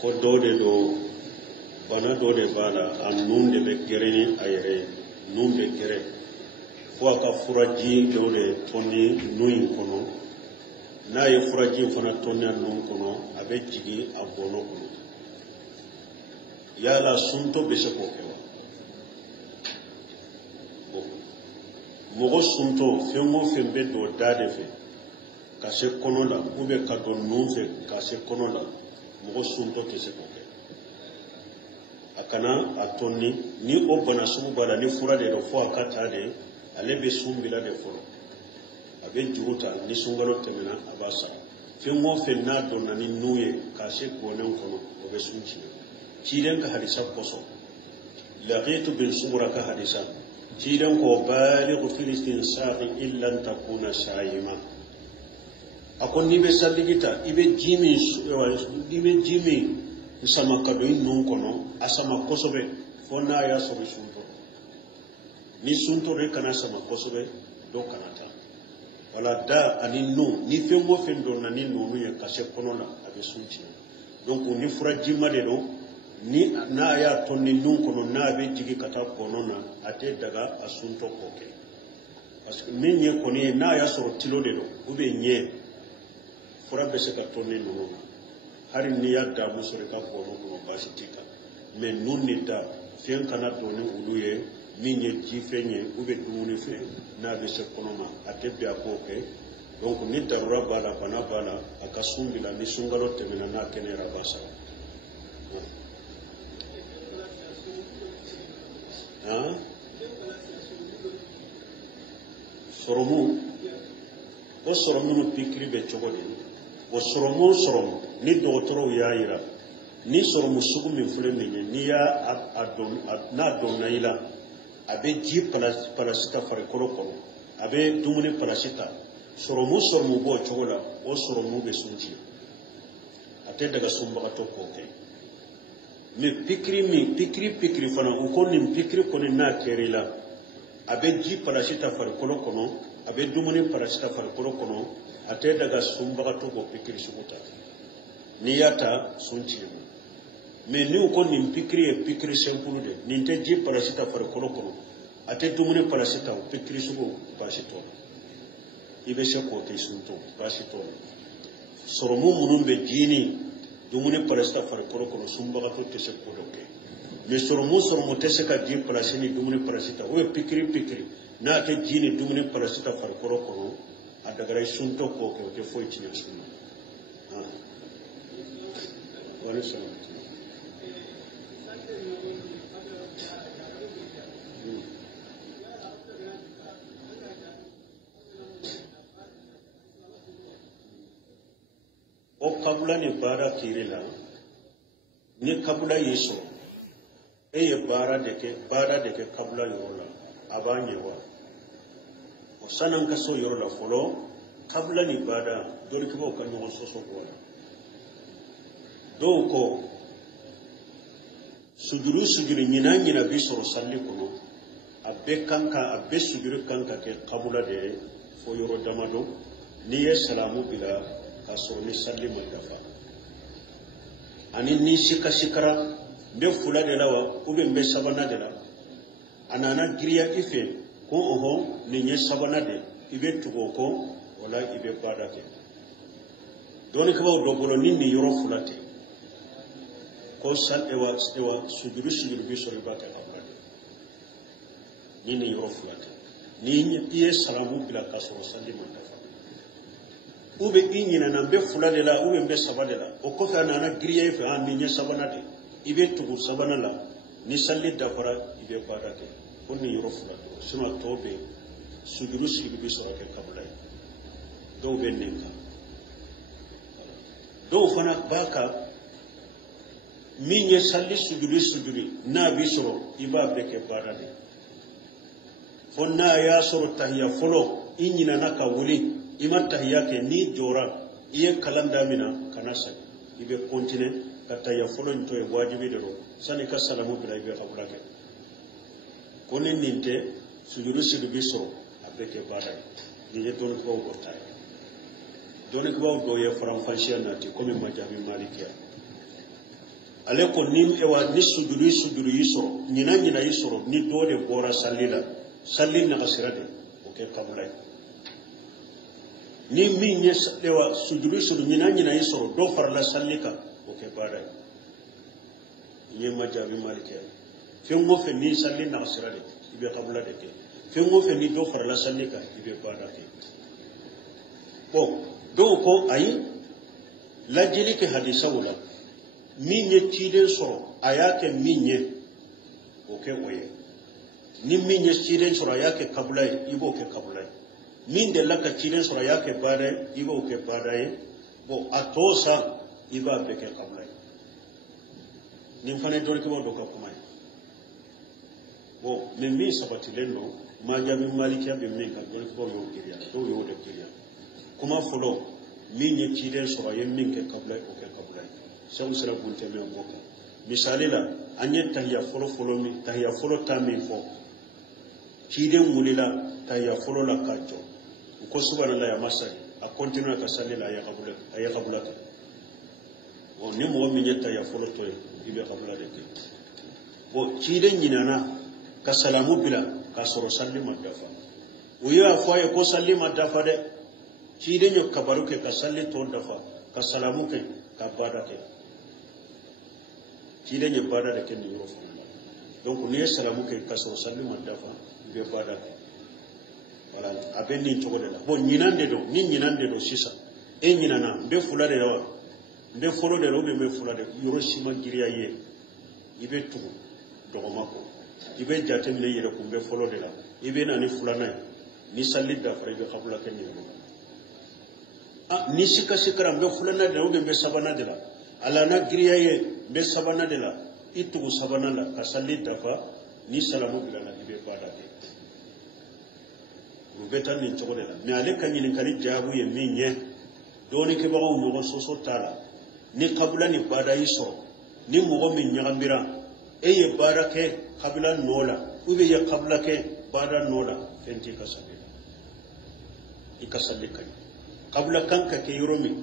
ko dode do bana dode bala annun de be gereni ayre nun be gere fo aka furaji dode tonni nuin kono na ye furaji fana tonni nun kono abe jigi abono kono yala sunto be se ko kewa mogo sunto fengo fembe do dade fe ka se kono la ube ka do nun fe ka se kono la mogo sunto ke se ko ke akana atonni ni obana subu bala ni fura de fo akata de ale be sumbila de fo abe juruta ni sungalo temena abasa fengo fe na do na ni nuye ka se gonen kono obe sunci ciiden ka hadisa koso laqitu bil sumura ka hadisa ciiden ko balighu filistin saqi illa an takuna shayima akon ni be salligita ibe jimi sama kado nun kono asama kosobe fona ya sobe sunto ni sunto re kana sama kosobe do kanata wala da ani nu ni fembo fendo na ni nu ye kase kono na abe sunci donc ni fura jima de do ni na ya tonni nun kono na be jigi kata kono na ate daga asunto koke parce que min ye koni na ya soro tilo de do ube nye fura be se ka tonni nun hari ni ya da musore ka kono ko basitika mais nun ni da fen kana tonni uluye min ye jifenye ube dumuni fe na be se kono ma ate be akoke donc ni darura bala bana bala akasumbila ni sungalo temena na kenera basa soromu o soromu no pikiri be cogo de o soromu ni dɔgɔtɔrɔw y'a yira ni soromu sugu min filɛ nin ye n'i y'a n'a donna i la a bɛ ji palasi ta farikolo kɔnɔ a bɛ dumuni palasi ta soromu b'o cogo la o soromu bɛ sunci a tɛ daga sunbagatɔ k'o kɛ mais pikiri fana u ko nin pikiri kɔni n'a kɛra i la a bɛ ji palasi ta farikolo kɔnɔ a bɛ dumuni palasi ta farikolo kɔnɔ a tɛ daga sunbagatɔ k'o pikiri sugu ta n'i y'a ta sun ci mais ni u ko nin pikiri ye pikiri simple de nin tɛ ji palasi ta farikolo kɔnɔ a tɛ dumuni palasi ta o pikiri sugu baasi t'o la i bɛ se k'o kɛ sun to baasi t'o la sɔrɔmu minnu bɛ ji ni dumuni palasi ta farikolo kɔnɔ sunbagatɔ tɛ se k'o dɔ kɛ mais sɔrɔmu tɛ se ka ji palasi ni dumuni palasi ta o ye pikiri n'a tɛ ji ni dumuni palasi ta farikolo kɔnɔ a dagara i sun to k'o kɛ o tɛ foyi tiɲɛ sun na wali sɔrɔ o kabula ni baara kiri la ni kabula y'i sɔrɔ e ye baara de kɛ kabula yɔrɔ la a b'a ɲɛ wa o san'an ka so yɔrɔ la fɔlɔ kabula ni baara dɔnnibagaw ka ɲɔgɔn sɔsɔ bɔ la dɔw ko sujuru ɲina bi sɔrɔ salli kɔnɔ a bɛɛ sujuru kan ka kɛ kabula de ye fo yɔrɔ damadɔ n'i ye salamu bila ka sɔrɔ ni salli ma dafa ani ni sikara n bɛ fula de la wa ubiyɛn n bɛ sabanan de la a nana giriya i fɛ ko nin ye sabanan de i bɛ tugu o kɔ wala i bɛ baara kɛ dɔnnibagaw dɔ bolo ni nin yɔrɔ fila tɛ ko sujuru bi sɔrɔ i b'a kɛ kabula de ni nin yɔrɔ fila tɛ ni i ye salamu bila ka sɔrɔ salli ma dafa ube i ɲinɛna n bɛ fula de la ubiyɛn n bɛ saba de la o kɔfɛ a nana giriya i fɛ nin ye sabanan de i bɛ tugu sabanan la ni salli dafara i bɛ baara kɛ ko nin yɔrɔ fila don sinon tɔw bɛ sujuru bi sɔrɔ kɛ kabula ye dɔw bɛ nin kan dɔw fana b'a kan min ye salli sujuri n'a bi sɔrɔ i b'a bɛɛ kɛ baara de fo n'a y'a sɔrɔ tahiya fɔlɔ i ɲinɛna ka wuli i ma tahiya kɛ n'i jɔra i ye kalan damina kana sagi i bɛ continuer ka tahiya fɔlɔ in to ye wajibi de don sani ka salamu bila i bɛ kabula kɛ ko ni nin tɛ sujuru bi sɔrɔ a bɛɛ kɛ baara ye nin ye dɔnnibagaw bɔ ta ye doni ko do ye faranfasiya nati comme majabi malikiya ale ko nim ewa ni sujuru yisoro nyina yisoro ni do de bora sallila sallin na kasirade oke kabulay ni min ye ewa sujuru nyina yisoro do farla sallika oke bada ye majabi malikiya fengo fe ni sallin na kasirade ibe kabulade ke fengo fe ni do farla sallika ibe bada ke bon do ko ayi lajili ke hadisa wala minye tiden so ayake minye oke oye ni minye tiden so ayake kabulay ibo ke kabulay min de laka tiden so ayake bada ibo ke bada bo atosa iba be ke kabulay nim fane dol ke do ka kuma bo men mi sabati lendo ma jabi malikiya be min ka dol ko yo kiriya to yo de kiriya kuma folo min ye tiden so ayen min ke kabulay o ke kabulay sam sira bunte me boka misali la anye tahya folo mi tahya folo tami fo tiden mulila tahya folo la kajo ko subhanallah ya masali a continue ka salila ya kabulay o ni mo min ye tahya folo to ibe kabulay de ke bo tiden nyinana ka salamu bila ka soro sallima dafa o ya fo ay ko sallima dafa de tiden yo kabaru ke ka salli to dafa ka salamu ke ka bada ke tiden yo bada de ke ni yo fo donc ni salamu ke ka soro sallima dafa be bada ke wala abeni to de la bo nyinande do sisa e nyinana be fulade rawa be folo de robe be fulade Hiroshima giriya ye ibe tu do mako ibe jatem le yere ko be folo de la ibe na ni fulana ni salli da fara be kabula ke ni ni sikara be fulana de robe be sabana de la ala na giriya ye be sabana de la itu sabana la ka salli da fa ni salamu bila na ibe bada ke betan ni to de la mi ale kan yin kan jabu ye minye doni ke bawo mo so tala ni kabula ni bada yiso ni mo min nyambira ye bada ke kabula nola ube ye kabula ke bada nola fenti ka sabe ikasalle kan kabula kan ka ke yoromi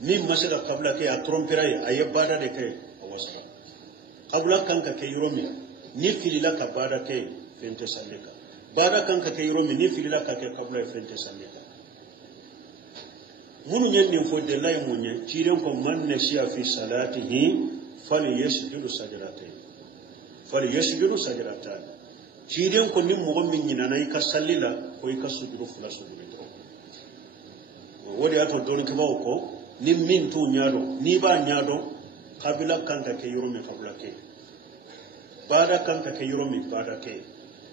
ni masala kabula ke a trompera ye bada de ke awasa kabula kan ka ke yoromi ni filila ka bada ke fenti sallika bada kan ka ke yoromi ni filila ka ke kabula fenti sallika munu nyen fo de lay munye tiren ko man nasiya fi salatihi falyasjudu sajdatan tiren ko nim mo min nyina nay ka sallila ko ka sujudu fula sujudu to wodi ato don ko bawo ko nim min tu nyaado ni ba nyaado kabila kan ka ke yoromi kabula ke bada kan ka ke yoromi bada ke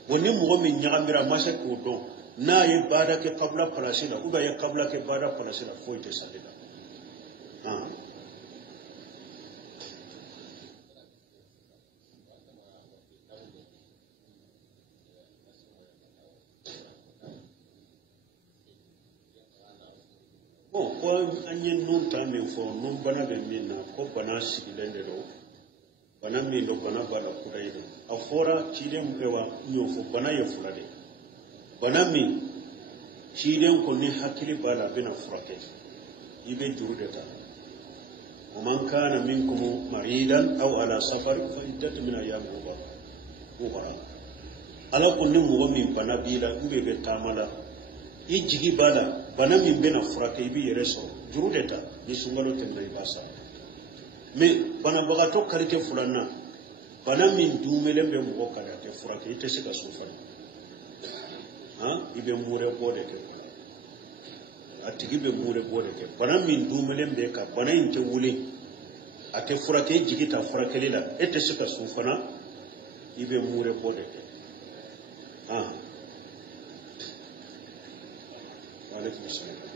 woni mo min nyaamira mashe ko do na ye bada ke kabla palasila uba ye kabla ke bada palasila fo ite salila bon ko anyen non tame fo non bana be minna ko bana sigilende do bana min do bana bala kudayde afora tidem bewa nyofo bana ye fulade banami ciden ko ni hakili bala bina furake ibe jurudeta ومن كان منكم مريضا او على سفر فعدة من ايام اخرى ala kunni mo min bana bila ube be tamala ijigi bala banami bina furake ibe yereso jurudeta ni sungalo tenna ibasa me bana bagato karite fulanna banami dumele be mo kala te furake ite sika sufana ibe mure bode ke atigi be mure bode ke bana min dumelen be ka bana inte wuli ate furake jigita furakeli la ete suka sufana ibe mure bode ke alaikum assalam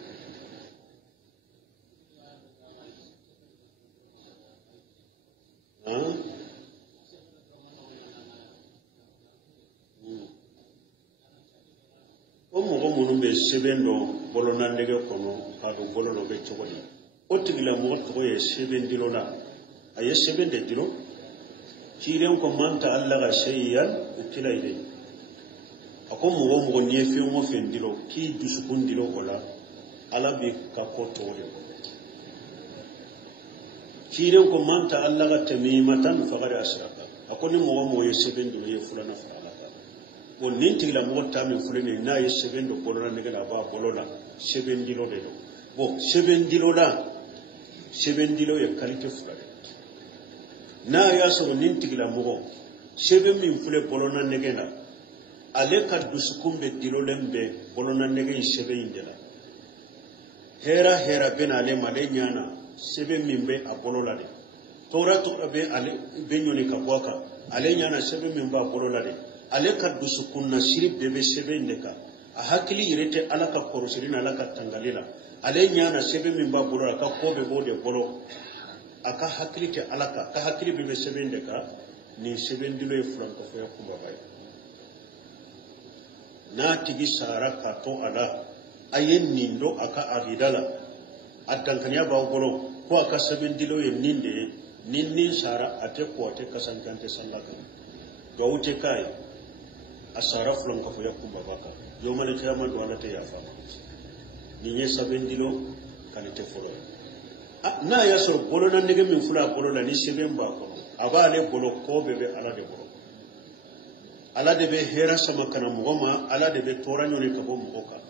mo munun be seben do bolona ndege kono ka do bololo be chogodi o tigila mo ko ye seben dilona aye seben de dilo ciren ko manta Allah ga shayyan utilaide ako mo ni fe mo fen dilo ki dusukun dilo wala ala bi ka ko tole kiren ko manta Allah ga tamimatan faqad ashraka akoni mo ye sebendi ye fulana falaka ko ninti la mo tamin fulene na ye sebendo bolona ne ga ba bolona sebendi lo de bo sebendi lo ye kalite fulade na ya so ninti la mo sebe min fule bolona ne ga na ale ka dusukumbe dilo lembe bolona ne ga sebe indela hera bena ale male nyana sebe min be a bolola de tora to be ale be nyoni ka boka ale nyana sebe min ba bolola de ale ka dusukunna shirib de be sebe ndeka a hakili yirete ala ka korosirina ala ka tangalila ale nyana sebe min ba bolola ka ko be bode bolo aka hakili te ala ka hakili be sebe ndeka ni sebe ndilo e franco fo yakumba bay na tigi sara ka to ala ayen nindo aka abidala addankaniya ba bolo ko aka sabindilo ye ninde ninnin sara ate ko ate kasankante sallaka do wute kai asara fulon ko yakum babaka yo mala kiyama do ala te yafa ni ye sabindilo kan te folo na ya sor bolo nan nege min fula bolo la ni seben ba ko aba le bolo ko bebe ala de bolo ala de be hera sama kana mugoma ala de be toranyo ne kabo mugoka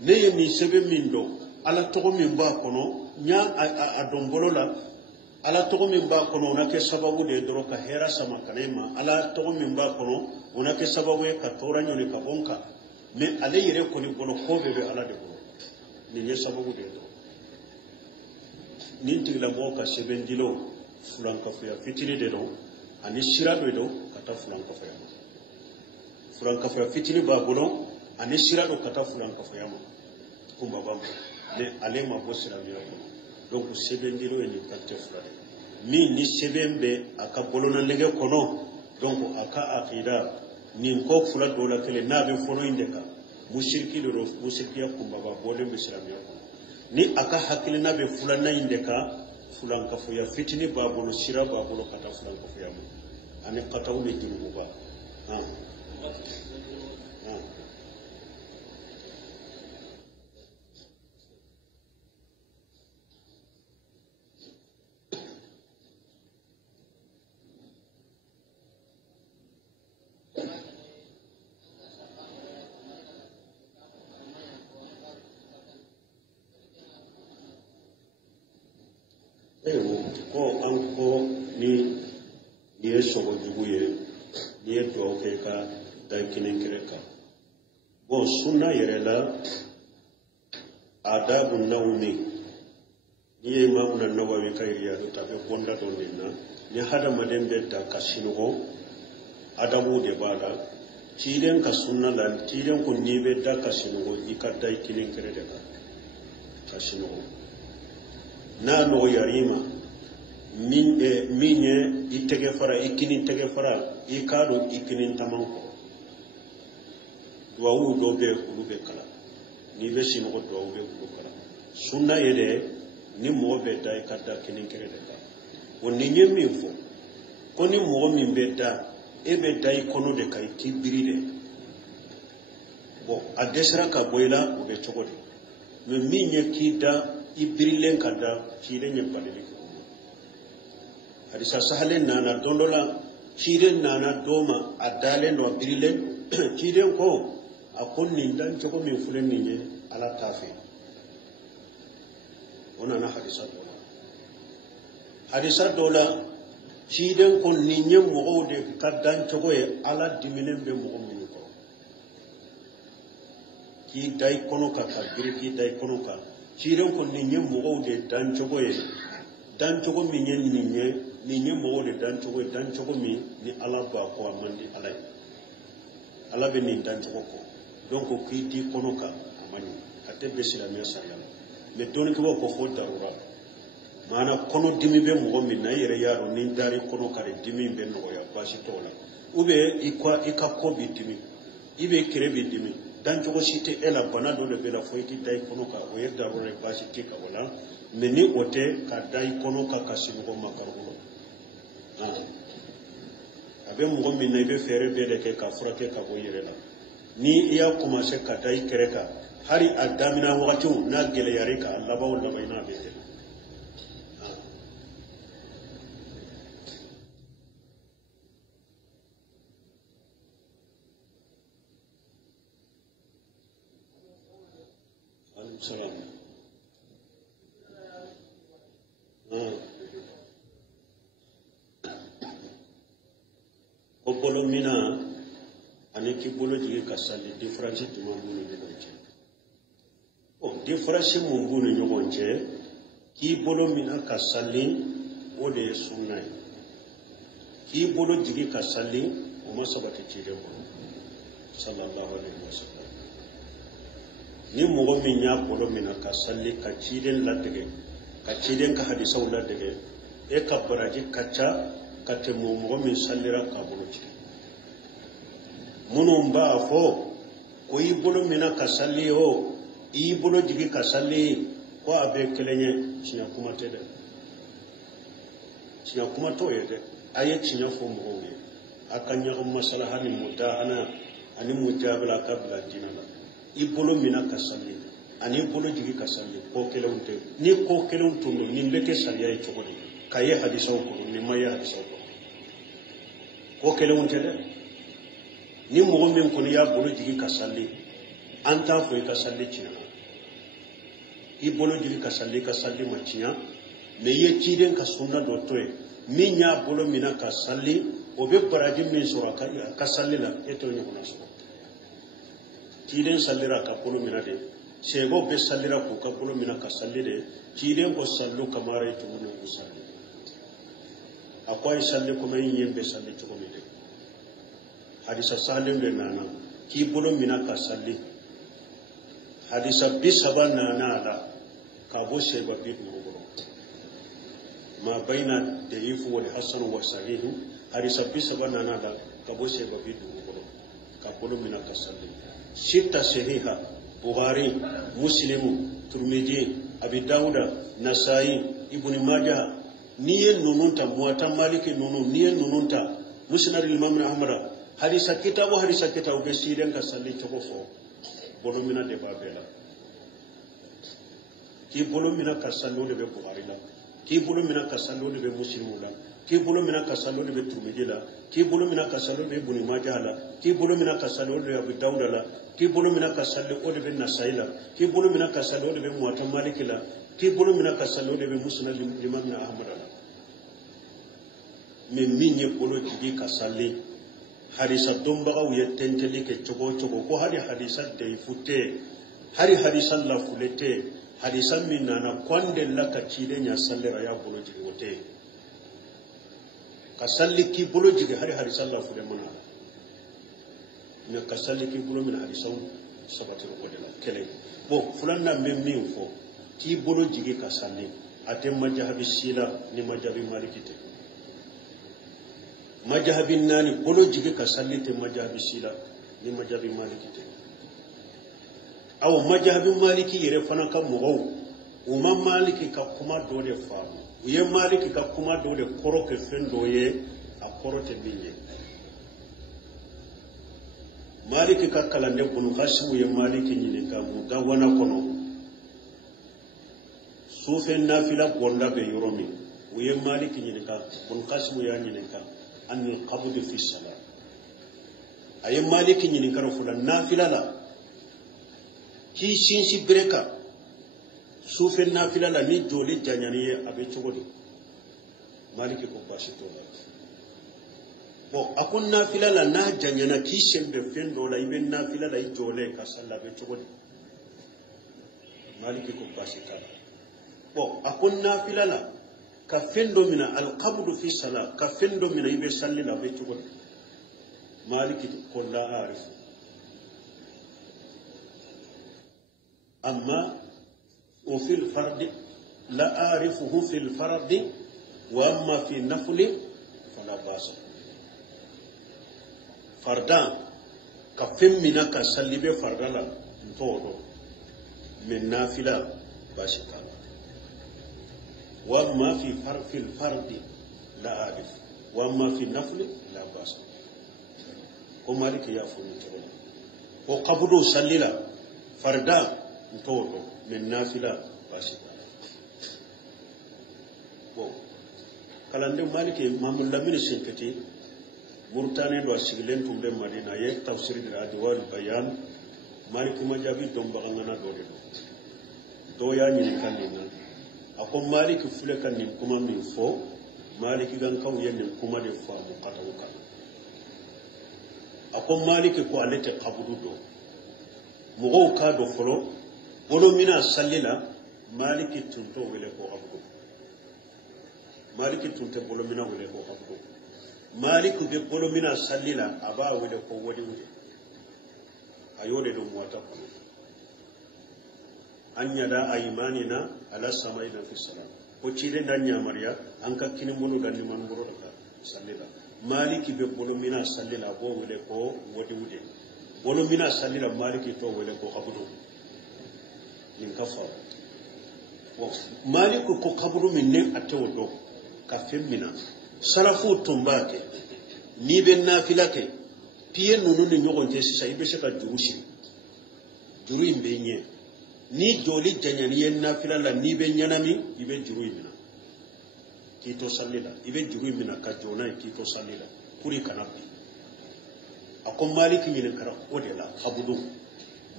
ne ye ni sebe min do ala togo min ba kono nya a dombolo la ala togo min ba kono na ke sababu de doro ka hera sama kanema ala togo min ba kono ona ke sababu e ka toranyo ne kabonka me ale yere ko ni bolo ko be ala de bolo ni ye sababu de do ni tigla mo ka sebe ndilo fulan ka fuya fitini de do ani sira do kata fulan ka fuya fitini ba bolo ani sira do kata fulan ka fuya mo kumba bamba ne ale ma bo sira mira donc sebendiro ni kante fulade mi ni sebembe aka bolona lege kono donc aka aqida ni ko fula dola kele nabe fono indeka mushriki do mushriki kumba ba bole be sira mira ni aka hakile nabe fula na indeka fulan ka fuya fitini ba bolo sira ba bolo kata fulan ka fuya mo ani kata ube dinu ba ko anko ni ye sogo jugu ye ni ye duwawu kɛ ka da kelen kelen kan bon sunna yɛrɛ la adabu nawmi ni ye Imamuna Nawawi ka Riyadu ta bɛ bonda dɔ de na ni hadamaden bɛ da ka sinɔgɔ adabu de b'a la ciden ka sunna la ciden ko n'i bɛ da ka sinɔgɔ i ka da i kelen kelen de kan ka sinɔgɔ n'a nɔgɔyar'i ma min ye i tɛgɛ fara i kini tɛgɛ fara i k'a dɔn i kini taman kɔ duwawu dɔw bɛ olu bɛ kala n'i bɛ sinɔgɔ duwawu bɛ olu kala sunna ye dɛ ni mɔgɔ bɛ da i ka da kelen kelen de kan o ni ye min fɔ ko ni mɔgɔ min bɛ da e bɛ da i kɔnɔ de kan i t'i biri de bon a dɛsɛra ka bɔ i la o bɛ cogo di mais min ye k'i da i birilen ka da ciden ye balili kɛ hadisa sahalen nana don dɔ la ciden nana dɔ ma a dalen don a birilen ciden ko a ko nin dan cogo min filɛ nin ye ala t'a fɛ o nana hadisa dɔ la hadisa dɔ la ciden ko nin ye mɔgɔw de ka dan cogo ye ala diminen bɛ mɔgɔ minnu kɔrɔ k'i da i kɔnɔ kan ka biri k'i da i kɔnɔ kan ciden ko nin ye mɔgɔw de dan cogo ye dan cogo min ye nin ye mɔgɔw de dan cogo ye dan cogo min ni ala b'a kɔ a man di ala ye ala bɛ nin dan cogo kɔ donc k'i di kɔnɔ kan o man ɲi a tɛ bɛn silamɛya sariya la mais dɔnnikɛlaw ko fo darura maana kɔnɔ dimi bɛ mɔgɔ min na i yɛrɛ y'a dɔn ni dari kɔnɔ kari dimi bɛ nɔgɔya baasi t'o la ou bien i ka kɔ b'i dimi i bɛ kere b'i dimi dan cogo si tɛ e la bana dɔ de bɛ la fo i t'i da i kɔnɔ kan o ye darura ye baasi tɛ ka o la mais ni o tɛ ka da i kɔnɔ kan ka sinɔgɔ makarikolo a bɛ mɔgɔ min na i bɛ fɛɛrɛ bɛɛ de kɛ ka furakɛ ka bɔ i yɛrɛ la ni i y'a commencé ka da i kɛrɛ kan hari adamina wakati na gele yareka Allah ba wala bayna bete salam o bolo mina ani ki bolo jige kasali difference tuma bolo de gonche o difference mun bolo de gonche ki bolo mina kasali o de sunna ki bolo jige kasali o masabata cire ko sallallahu alaihi wasallam ni mogo min ya bolo mina kasali ka ciden ladege ka ciden ka hadisaw ladege e ka baraji kacha ka te mogo min sallira ka bolo jige munun ba fo ko i bolo mina kasali o i bolo jigi kasali ko abe kelenye cinya kuma te de cinya kuma to ye de aye cinya fo mo ye akanya masala hani mudahana ani mujabala kabla dinala i bolo mina kasali ani bolo jigi kasali ko kelonte ni ko kelonto ni mbeke sariya e chogodi kaye hadiso ko ni maya hadiso ko kelonte de ni mogo min kono ya bolo jigi kasali anta fo kasali cinya i bolo jigi kasali ma cinya me ye ciden ka sunna do toy min ya bolo mina kasali o be baraji min sura kasali la eto ni kono so ciden sallira ka bolo mina de sego be sallira ko ka bolo mina kasali de ciden ko sallu kamare to no ko salli akwai salli ko men yembe salli to mi de hadisa salim de nana ki bolo mina kasali hadisa bisaba nana ala ka bo seba bid no bolo ma baina da'if wal hasan wa sahih hadisa bisaba nana ala ka bo seba bid no bolo ka bolo mina kasali sita sahiha bukhari muslim turmiji abi dauda nasai ibn majah niye nununta muata maliki nunu niye nununta musnad al-imam ahmad hadisa kitabu be siden ka salli to fo bolo mina de babela ki bolo mina ka sallo de be bukhari la ki bolo mina ka sallo de be muslim la ki bolo mina ka sallo de be turmiji la ki bolo mina ka sallo de ibn majah la ki bolo mina ka sallo de abu dauda la ki bolo mina ka sallo de be nasai la ki bolo mina ka sallo de be muata maliki la ki bolo mina ka sallo de be musnad al-imam ahmad la me minye bolo jigi ka salli hadisa dombaga ye tenteli ke chogo ko hadi hadisa de fute hari hadisa la fulete hadisa minana kwande la ka chide nya sallera ya bolo jigi wote ka salli ki bolo jigi hari hadisa la fule mana ne ka salli ki bolo min hadisa sabatu ko de la kele bo fulanna memmi fo ki bolo jigi ka salli ate majhabi sila ni majhabi malikite majhabin nani bolo jige ka sallite majhabi sila ni majhabi maliki te aw majhabin maliki yere fana ka mugaw umma maliki ka kuma dole fa ye maliki ka kuma dole koro ke fendo ye a koro te binye maliki ka kalande bunu khasmu ye maliki nyine ka mu ga wana kono sufen nafila gonda be yoromi ye maliki nyine ka bunu khasmu ya nyine ka أن القبض في الصلاة أي مالك ينكر فلان نافلة لا كي سينسي بريكا سوف النافلة لا نجولي جانية أبي تقولي مالك كوباسي تولا bo akun nafila la na janyana ki sembe fendo la ibe nafila la ijole ka salla be tugodi maliki ko basita bo akun nafila la ka fendo mina al-qabdu fi salat ka fendo mina ibe salli la be tugodi maliki ko la arif amma وفي الفرد لا أعرفه في الفرد وأما في النفل فلا بأس فردا كفم منك سلبي فردا لا نتورو من نافلة باشكا وأما في الفرد لا أعرف وأما في النفل لا بأس ومالك يفهم ترى وقبضوا سللا farda ntodo men nafila basita bo kalande malike mamul lamin shinkati murtane do asigilen tumbe madina ye tafsir dira adwal bayan maliki majabi domba ngana do ya ni kanina akon maliki fule kan ni kuma min fo maliki gan kaw yen kuma de fa mu katawu kan akon maliki ko alete qabudu do mugo ka do folo bolo mina sallila maliki tunto wele ko abudu maliki tunte bolo mina wele ko abudu maliki be bolo mina sallila aba wele ko wodi wudi ayode do muwata ko anya da aymanina ala samaina fi salam ko cire danya mariya an ka kini mulu ganni man boro da sallila maliki be bolo mina sallila bo wele ko wodi wudi bolo mina sallila maliki to wele ko abudu nin kafa maliku ko kaburu min ne atodo ka femmina salafu tumbake ni ben nafilake piye nunu ni nyogon te sisa ibe se ka jurusi juru imbe nye ni joli janyani yen nafila la ni ben nyanami ibe juru imina kito sallila ibe juru imina ka jona kito sallila kuri kanabi akon maliki min kara odela abudu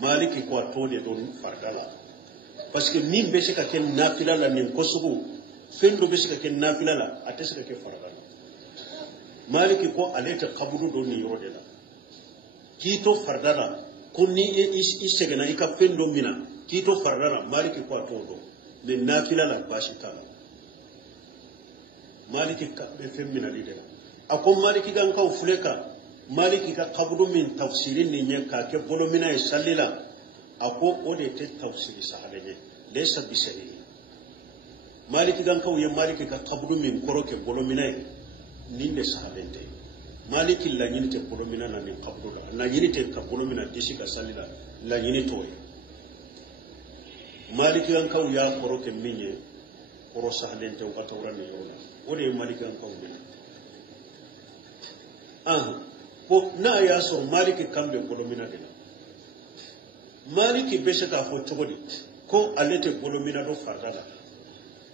maliki ko atode don fardala parce que min be se ka ken nafila la nin kosugo fendo be se ka ken nafila la atese ka ke fardala maliki ko aleta kabudu do ni yode la kito fardala kunni isegena ika fendo mina kito fardala maliki ko atodo le nafila la bashitala maliki ka be femmina lidela akon maliki gan ka fuleka maliki ka kabudu min tafsirin ni nya ka ke bolo mina e sallila ako ode te tafsiri sahalenye laysa bisari maliki gan kaw ye maliki ka kabudu min koroke bolo mina ninde sahalente maliki la nyinte bolo mina na ni kabudu la nyinte ka bolo mina disi ka salila la nyinte toy maliki gan kaw ya koroke minye koro sahalente o katawra ni yola ode maliki gan kaw min ko na ya so maliki kambe bolo mina de maliki be se ka fo togodi ko alete bolo mina do fardala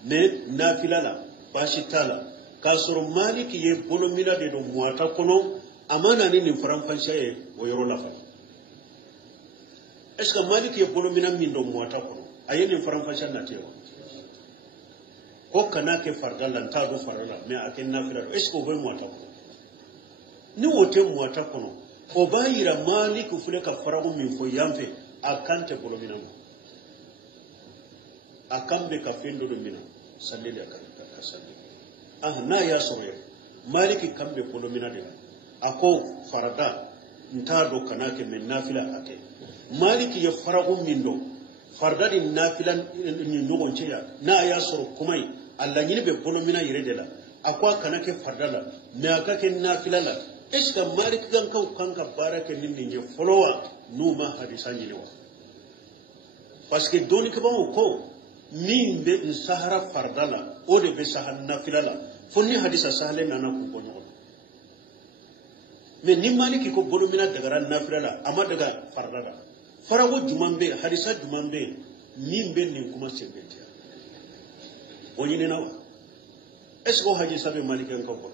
ne nafila la bashitala kasoro maliki ye bolo mina de do muata kono amana ni faram fansha ye o yoro la fa est ce que maliki ye bolo mina min do muata kono ayeni faram fansha na tewa ko kana ke fardala ta do fardala me aken nafila est ce que o be muata kono ni wote muata kono o bayira maliki fule ka faragu min fo yamfe akante bolo mina akambe ka fendo do mina sallele ka salli na ya soye maliki kambe bolo mina de ako farada ntado kanake men nafila ate maliki ya faragu min do farda din nafila ni nogon ceya na ya soro kumai alla nyini be bolo mina yiredela akwa kanake fardala me akake nafila la eska maliki gan kaw kanka baraka ninni nge followa numa hadisa nyini wa parce que doni ke bawo ko min be sahara fardala o de be sahara nafila la fonni hadisa sahale nana ku ko nyon me ni maliki ko bolo mina daga nafila la ama daga fardala farawo jumambe hadisa jumambe min be ni kuma sebetiya woni ne na est-ce que hadisa be maliki gan ko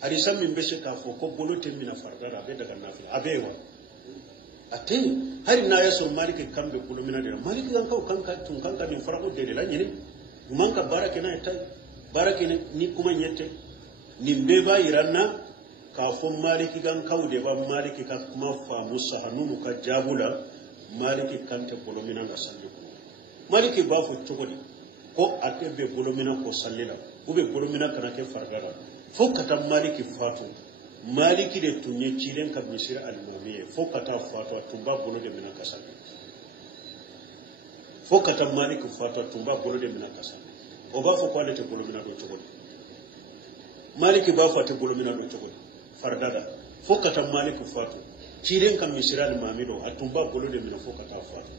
hadisa min be se ka fo ko bolo temina fardala be daga nafila abewa ate hari na yaso maliki kambe bolo mina de maliki gan kaw kanka tun kanka din farako de la nyini manka barake na tay barake ni kuma nyette ni mbeba iranna ka fo maliki gan kaw de ba maliki ka kuma fa musa hanunu ka jabula maliki kante bolo mina ga salli ko maliki ba fo togodi ko ate be bolo mina ko sallila ube bolo mina kana ke fargara fo kata maliki fatu maliki de tunye chilen ka misir al-mumiye fo kata fatu tumba bolo de mina kasal fo kata maliki fatu tumba bolo de mina kasal o ba fo kwalete bolo mina do chogol maliki ba fatu bolo mina do chogol fardada fo kata maliki fatu chilen ka misir al-mamido atumba bolo de mina fo kata fatu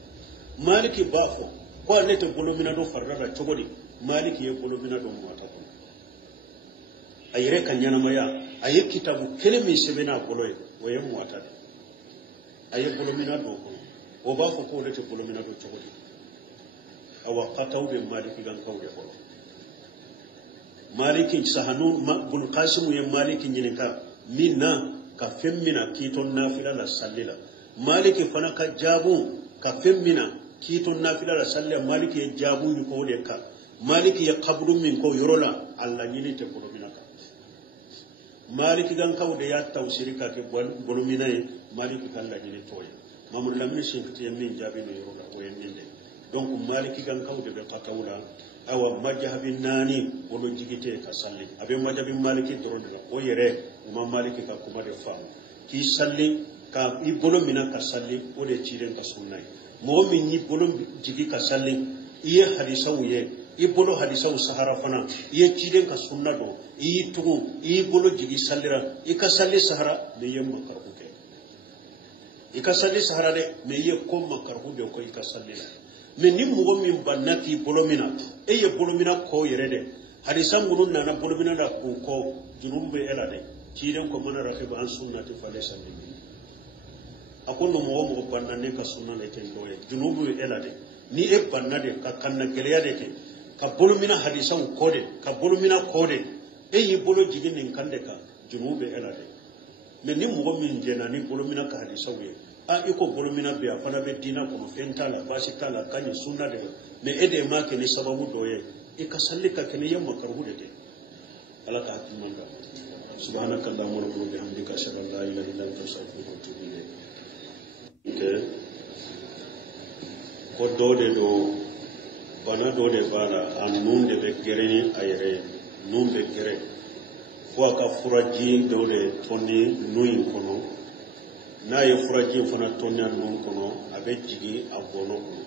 maliki ba fo kwalete bolo mina do fardada chogoli maliki ye bolo mina do muata ayire kanyana maya aye kitabu kele mi sebena boloy waye muata aye bolo mina do ko o ba ko ko le te bolomina do chogodi awa qataw be maliki gan kawde ko maliki sahanu bun qasim ya maliki nyinika minna ka femmina kiton nafila la sallila maliki fana ka jabu ka femmina kiton nafila la sallila maliki ya jabu ni ko de ka maliki ya qabru min ko yorola alla nyini te bolomina ka maliki gan kawde ya tawsirika ke bolomina maliki kan la nyini toye mamul lamni shinkati min jabi no yorola o yenninde donc maliki gan kawde be qatawla awa majhabin nani wolo jigite ka salli abe majhabin maliki doronde o yere uma maliki ka kuma de fam ki salli ka i bolo mina ka salli o de ciren ka sunnay mo min ni bolo jigi ka salli iye hadisa uye i bolo hadisa sahara fana iye ciren ka sunna do i tugu i bolo jigi sallira i ka salli sahara me yem makarhu ke i ka salli sahara de me ye ko makarhu de ko i ka salli mais ni mogo min banna k'i bolo mina e ye bolo mina ko yɛrɛ dɛ hadisa minnu nana bolo mina la k'u kɔ junubu bɛ e la dɛ ciiden ko mana rakiba an sunnati fale sami a ko no mogo mogo banna ne ka sunna le tɛ dɔ ye junubu bɛ e la dɛ ni e banna de ka kanna gɛlɛya de kɛ ka bolo mina hadisaw kɔ de ka bolo mina kɔ de e y'i bolo jigin nin kan de kan junubu bɛ e la dɛ mais ni mogo min jɛna ni bolo mina ka hadisaw ye iko bolomina be afana be dina kono fentala basi tala kanye sunna de me ede ma ke ni sababu doye e kasallika ke ni yamma karhude de ala ta hatimanda subhanaka allahumma wa bihamdika ashhadu an la ilaha illa anta astaghfiruka wa atubu ilayk ko dode do bana dode bala an nunde be gereni ayre numbe gere fo ka furaji dode tonni nuyin kono n'a ye furaji fana tɔnya ninnu kɔnɔ a bɛ jigin a bɔnɔ kɔnɔ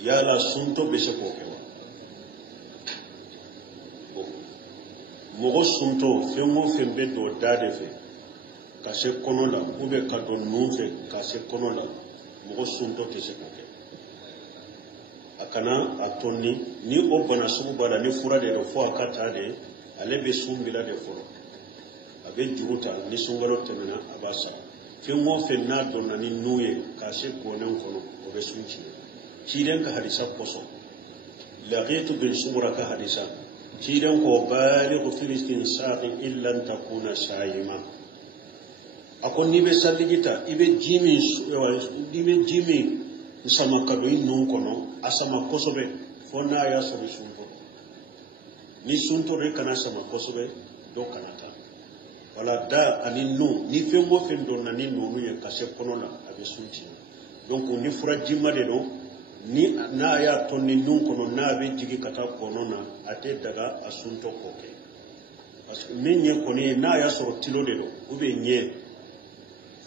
yala sunto bɛ se k'o kɛ wa mɔgɔ sunto fɛn o fɛn bɛ don da de fɛ ka se kɔnɔ la ou bien ka don nun fɛ ka se kɔnɔ la mɔgɔ sunto tɛ se k'o kɛ a kana a tɔnni ni o bana sugu b'a la ni fura de don fo a ka taa de ale bɛ sun bila de fɔlɔ a bɛ juru ta ni sunkalo tɛmɛna a b'a sara fɛn o fɛn n'a donna ni nun ye k'a se gɔnɛw kɔnɔ o bɛ sun ci ciden ka hadisa kosɔn laqitu bin sumura ka hadisa ciden ko balighu fil istinsaqi illa an takuna shayima a ko n'i bɛ saliji ta i bɛ ji min sama ka don i nun kɔnɔ a sama kosɛbɛ fo n'a y'a sɔrɔ sun kɔrɔ ni sun tora i kana sama kosɛbɛ dɔ kana taa wala da ani nun ni fɛn o fɛn donna ni nunu ye ka se kɔnɔ la a bɛ sun ci donc ni furajima de don ni n'a y'a tɔn ni nun kɔnɔ n'a bɛ jigin ka taa kɔnɔ na a tɛ daga a suntɔ k'o kɛ parce que min ɲɛ kɔni ye n'a y'a sɔrɔ tilo de don ou bien ɲɛ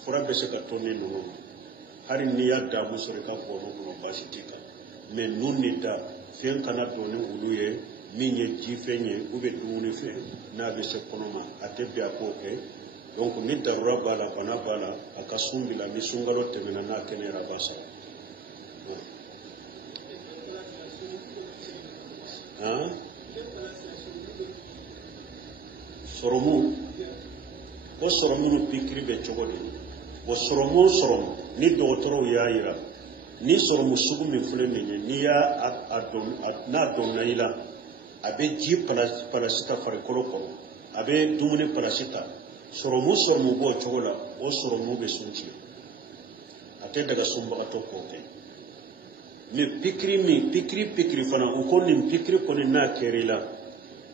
fura bɛ se ka tɔn ni nunu ma hali n'i y'a daamu sɔrɔ i ka kɔnɔ kɔnɔ baasi t'i kan mais nun ni da fɛn kana don ni olu ye min ye ji fɛn ye ou bien dumuni fɛn n'a bɛ se kɔnɔ ma a tɛ bɛn a k'o kɛ donc ni darura b'a la bana b'a la a ka sun bila ni sunkalo tɛmɛna n'a kɛnɛyara a b'a sara sɔrɔmu ko sɔrɔmu ni pikiri bɛ cogo di wa sɔrɔmu sɔrɔmu ni dɔgɔtɔrɔw y'a jira ni sɔrɔmu sugu min filɛ nin ye n'i y'a dɔn n'a dɔnna i la a bɛ ji palasi ta farikolo kɔrɔ a bɛ dumuni palasi ta sɔrɔmu b'o cogo la o sɔrɔmu bɛ sun ci a tɛ daga sunbagatɔ k'o kɛ mais pikiri fana u ko nin pikiri kɔni n'a kɛra i la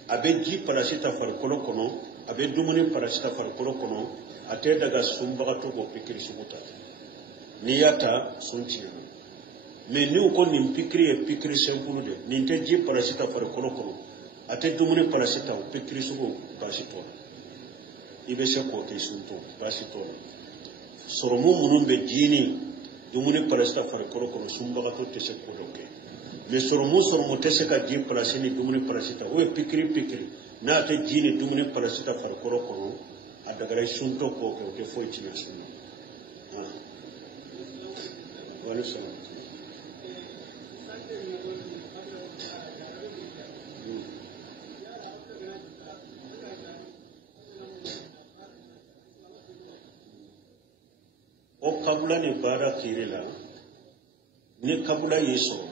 a bɛ ji palasi ta farikolo kɔnɔ a bɛ dumuni palasi ta farikolo kɔnɔ a tɛ daga sunbagatɔ k'o pikiri sugu ta n'i y'a ta sun ci mais ni u ko nin pikiri ye pikiri simple de nin tɛ ji palasi ta farikolo kɔnɔ a tɛ dumuni palasi ta o pikiri sugu baasi t'o la i bɛ se k'o kɛ sun to baasi t'o la sɔrɔmu minnu bɛ ji ni dumuni palasi ta farikolo kɔnɔ sunbagatɔ tɛ se k'o dɔ kɛ mais sɔrɔmu tɛ se ka ji palasi ni dumuni palasi ta o ye pikiri n'a tɛ ji ni dumuni palasi ta farikolo kɔnɔ a dagara sun to k'o kɛ o tɛ foyi tiɲɛ sun na wali sɔrɔ o kabula ni bara kirila ni kabula yeso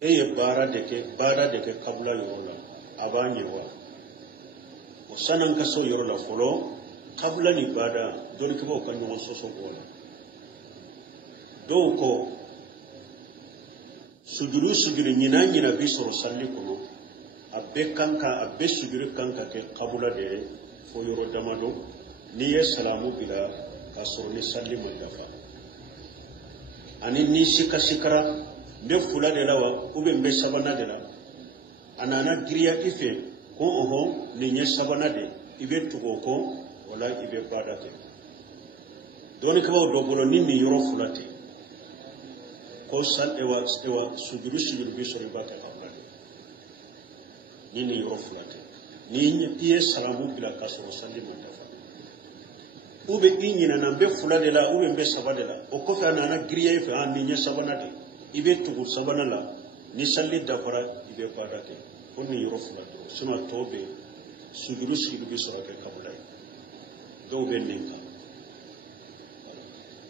eye bara deke kabula yorola abanyewa o sanan kaso yorola folo kabula ni bada don kibo kan no soso bola do ko sujuru nyina bisoro salli kono abbe sujuru kanka ke kabula de fo yoro damado ni ye salamu bila kasoro ni salli mandafa ani ni sikara be fula de lawa ube mbe sabana de la anana griya ife ko oho ni nye sabana de ibe tugo ko wala ibe badate doni ko do bolo ni yoro fulate ko sal ewa sujuru bi sori baka kabla ni yoro fulate ni ye salamu bila kasoro salli mandafa ube inyina na mbe fula de la ube mbe saba de la o kofe anana griya ife ni nye sabana de ibe tugu sabana la ni salli dafara ibe badate ko ni yoro fulate suna tobe sujuru bi sori ke kabla do be ninka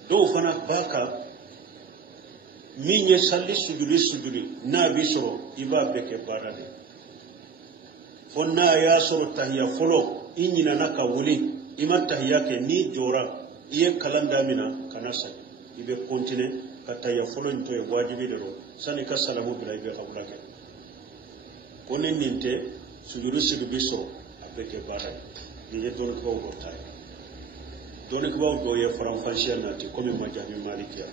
do fana baka minye salli sujudi na bi soro iba beke badade fonna ya soro tahiyya folo inyina naka wuli ima tahiyya ke ni jora iye kalanda mina kana sa ibe kontine ka tahiyya folo into e wajibi de ro sani ka salamu bila ibe kabula ke konen ninte sujudi bi soro abeke badade ni ye don ko do tay don ko do ye faranfasiya nati comme majami malikiya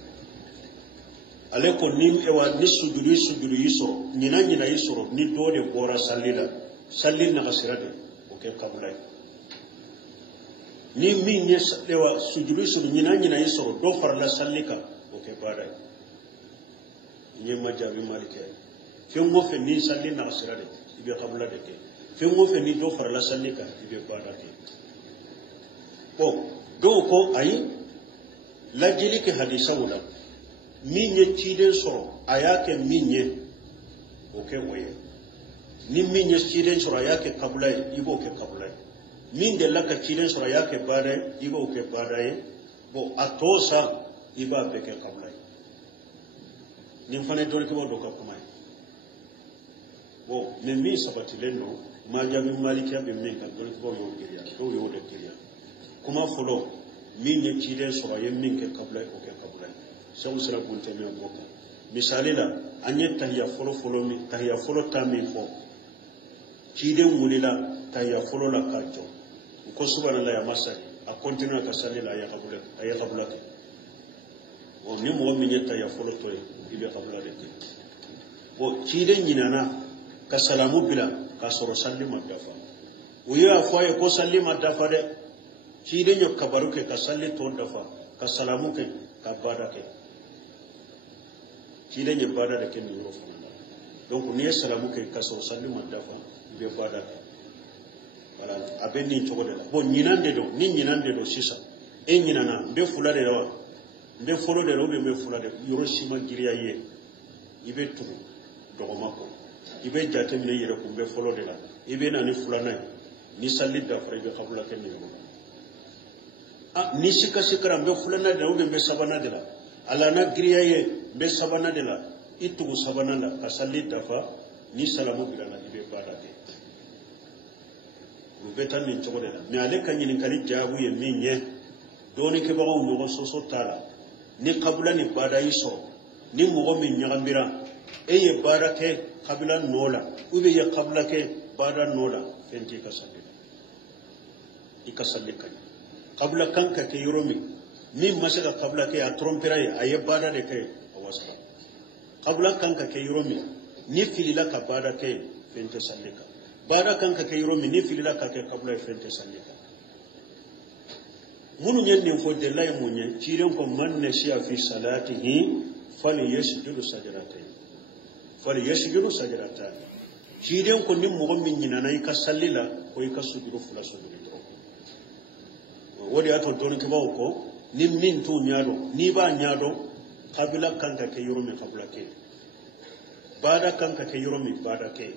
ale ko nim ewa ni sujudi yiso nyina yiso ni do de bora salli na kasirade o ke kabulay ni min ye ewa sujudi nyina yiso do farla sallika o ke baray ni majami malike fengo fe ni salli na kasirade ibe kabulade ke fengo fe ni do farla sallika ibe badake o do ko ay lajili ke hadisa wala minye chiden soro ayake minye oke waye ni minye chiden soro ayake kabula ibo ke kabula min de laka chiden soro ayake bade ibo ke bade bo atosa iba be ke kabula ni fane dole ke bo ka kuma bo ne mi sabati leno ma jabi malikiya be min kan dole ke bo yo giriya do yo do giriya kuma folo minye chiden soro ayake min ke kabula o ke kabula sabu sira bunte mi boka misali la anye tahiyya folo tami fo kiden wulila tahiyya folo la kajo ko subhanallah ya masali a continue ka sali la ya kabula ke o ni mo mi nyeta ya folo to ibe kabula de o kiden nyinana ka salamu bila ka soro salli madafa o ya fo ay ko salli madafa de kiden yo kabaru ke ka salli to dafa ka salamu ke ka bada ke kile nye bada de ken yoro fana donc ni salamu ke kaso salli madafa be bada wala abeni chogo de la bo nyinande do sisa e nyinana be fulade rawa be folo de robe be fulade yoro sima giriya ye ibe turu dogo mako ibe jatem ne yere ko be folo de la ibe na ni fulana ni salli da fara be kabula ken yoro ni sikara be fulana de robe be sabana de la ala na giriya ye be sabana de la itu sabana la kasalli dafa ni salamu bila na ibe bada de rubetan ni chogo de la mi ale kan yin kali jabu ye minye doni ke bawo no soso tala ni kabula ni bada yiso ni mo min nyagambira eye bada ke kabila nola ube ye kabula ke bada nola fenti kasalli ikasalli kan kabula kanka ke yoromi min masaka kabula ke a trompera ye aye bada de ke awasa kabula kanka ke yoromi ni filila ka bada ke fente sallika bada kanka ke yoromi ni filila ka ke kabula fente sallika munu nyen ni fo de lay munye tiren ko man ne shiya fi salatihi fali yasjudu sajdatan tiren ko nim mo min nyina nay ka sallila ko ka sujudu fula sujudu to wodi ato don ke bawo ko nim min tu nyaado ni ba nyaado kabila kanka ke yoromi kabula ke bada kanka ke yoromi bada ke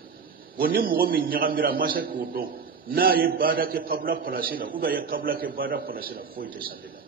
woni mo min nyagambira masa ko do na ye bada ke kabula palasila uba ye kabula ke bada palasila fo ite sallila